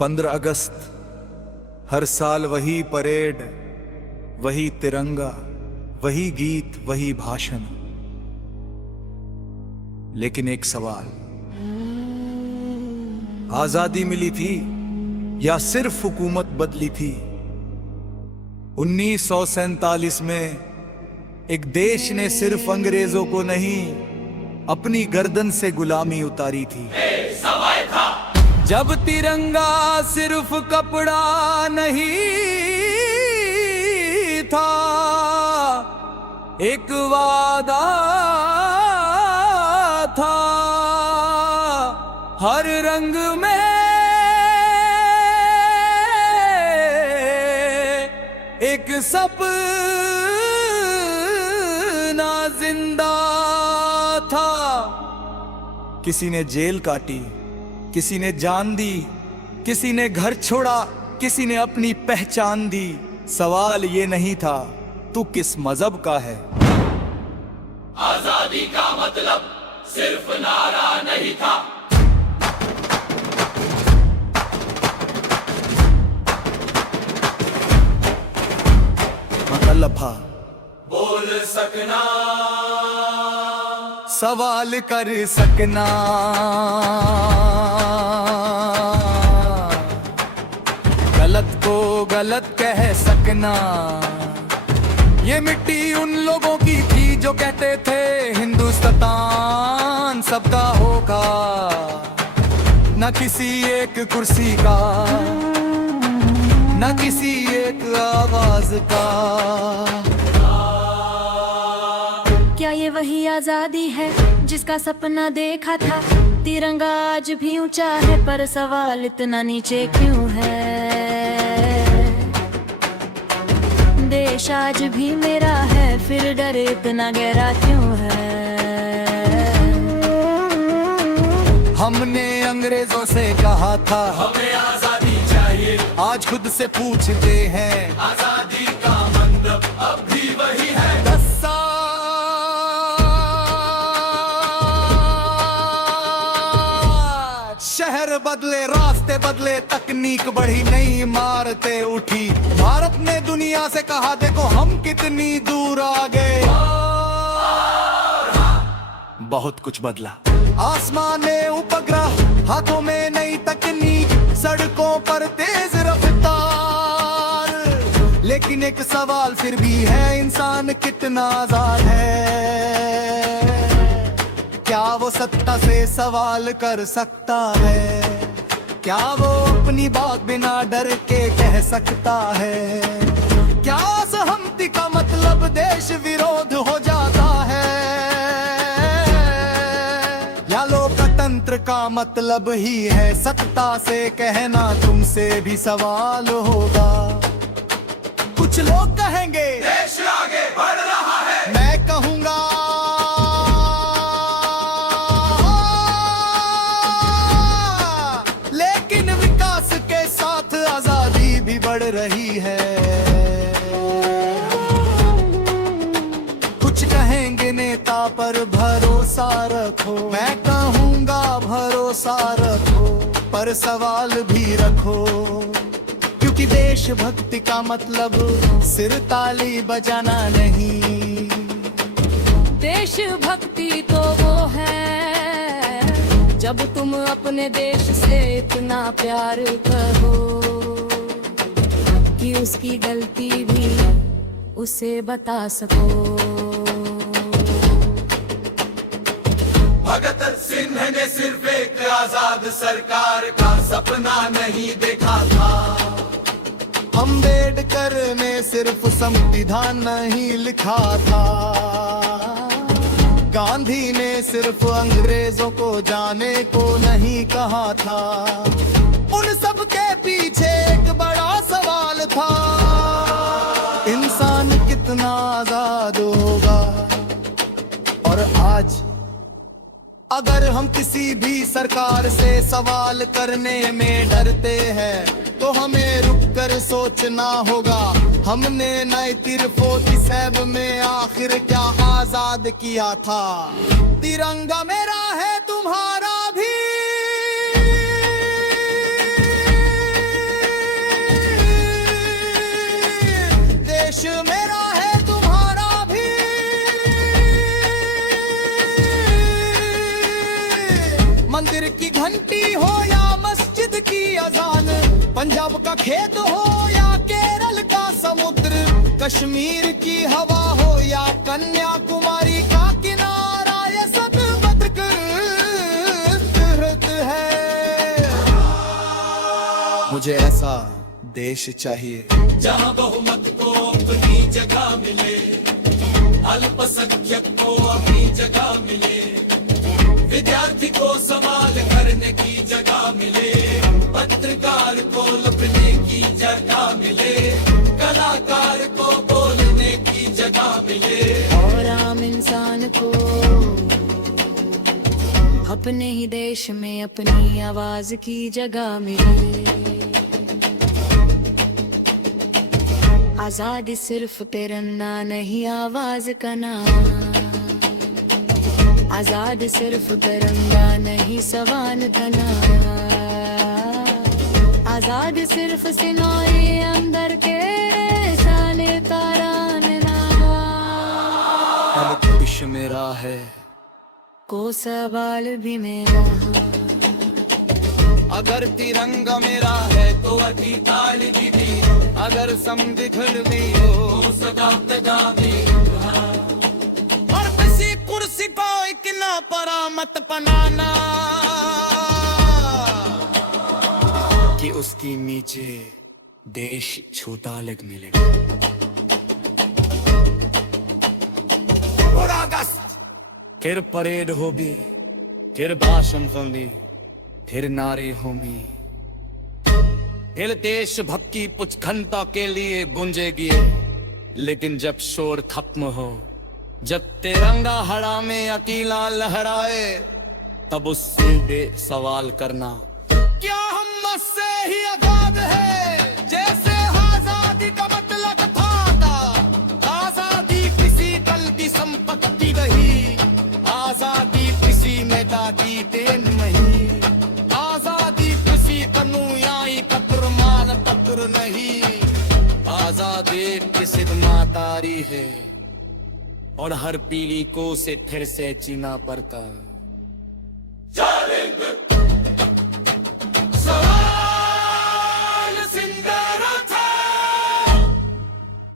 15 अगस्त हर साल वही परेड, वही तिरंगा, वही गीत, वही भाषण। लेकिन एक सवाल, आजादी मिली थी या सिर्फ हुकूमत बदली थी? 1947 में एक देश ने सिर्फ अंग्रेजों को नहीं, अपनी गर्दन से गुलामी उतारी थी। जब तिरंगा सिर्फ कपड़ा नहीं था, एक वादा था। हर रंग में एक सपना जिंदा था। किसी ने जेल काटी, किसी ने जान दी, किसी ने घर छोड़ा, किसी ने अपनी पहचान दी। सवाल ये नहीं था तू किस मजहब का है। आजादी का मतलब सिर्फ नारा नहीं था। मतलब था बोल सकना, सवाल कर सकना, गलत को गलत कह सकना। ये मिट्टी उन लोगों की थी जो कहते थे हिंदुस्तान सबका होगा, न किसी एक कुर्सी का, न किसी एक आवाज का। क्या ये वही आजादी है जिसका सपना देखा था? तिरंगा आज भी ऊंचा है पर सवाल इतना नीचे क्यों है? देश आज भी मेरा है फिर डर इतना गहरा क्यों है? हमने अंग्रेजों से कहा था हमें आजादी चाहिए, आज खुद से पूछते हैं आजादी का मतलब अब भी वही है। 10 साल शहर बदले, रास्ते बदले, तकनीक बढ़ी, नई इमारतें उठी। भारत ने दुनिया से कहा देखो हम कितनी दूर आ गए। बहुत कुछ बदला, आसमान में उपग्रह, हाथों में नई तकनीक, सड़कों पर तेज रफ्तार। लेकिन एक सवाल फिर भी है, इंसान कितना आजाद है? क्या वो सत्ता से सवाल कर सकता है? क्या वो अपनी बात बिना डर के कह सकता है? क्या सहमति का मतलब देश विरोध हो जाता है? या लोकतंत्र का मतलब ही है सत्ता से कहना तुमसे भी सवाल होगा? कुछ लोग कहेंगे देश आगे बढ़ रहा है, मैं कहूंगा लेकिन विकास के साथ आजादी भी बढ़ रही है। कुछ कहेंगे नेता पर भरोसा रखो, मैं कहूंगा भरोसा रखो, पर सवाल भी रखो। क्योंकि देशभक्ति का मतलब सिर ताली बजाना नहीं। देशभक्ति तो वो है जब तुम अपने देश से इतना प्यार करो कि उसकी गलती भी उसे बता सको। भगत सिंह ने सिर्फ एक आजाद सरकार का सपना नहीं देखा था। अम्बेडकर ने सिर्फ संविधान नहीं लिखा था। गांधी ने सिर्फ अंग्रेजों को जाने को नहीं कहा था। उन सब के पीछे एक बड़ा सवाल था, इंसान कितना आजाद होगा? और आज अगर हम किसी भी सरकार से सवाल करने में डरते हैं तो हमें रुक कर सोचना होगा, हमने 1947 में आखिर क्या आजाद किया था। तिरंगा मेरा है तुम्हारा भी, देश मेरा है तुम्हारा भी, मंदिर की घंटी हो या मस्जिद की अजान, पंजाब का खेत हो या केरल का समुद्र, कश्मीर की हवा हो या कन्याकुमारी का किनारा, ये सब बदकरत है। मुझे ऐसा देश चाहिए जहाँ बहुमत को अपनी जगह मिले, अल्पसंख्यक को अपनी जगह मिले, विद्यार्थी को सवाल करने की जगह मिले, पत्रकार को लिखने की जगह मिले, कलाकार को बोलने की जगह मिले, और आम इंसान को अपने ही देश में अपनी आवाज की जगह मिले। आजादी सिर्फ तिरंगा नहीं, आवाज का नाम। आजाद सिर्फ तिरंगा नहीं, सवाल का नाम। आजाद सिर्फ सिनोए अंदर के साले तारान विश्व मेरा है, को सवाल भी मेरा। अगर तिरंगा मेरा है तो अति ताल भी अगर समदिखड़ भी हो सदा तगामी और किसी कुर्सी को इतना परा मत बनाना कि उसकी नीचे देश छूटा लग मिले। और अगस्त फिर परेड होगी, फिर भाषण होंगी, फिर नारे होंगी, फिर देशभक्ति कुछ घंटा के लिए गूंजेगी। लेकिन जब शोर खत्म हो, जब तिरंगा हरा में अकेला लहराए, तब उससे दे सवाल करना, क्या हम से ही आजाद है जैसे आजादी का मतलब था। आजादी किसी दल की संपत्ति नहीं, आजादी किसी नेता की देन नहीं, आजादी किसी अनुयायी का प्रमाण पत्र नहीं, आजादी किसी मातारी है और हर पीढ़ी को उसे फिर से जीना पड़ता।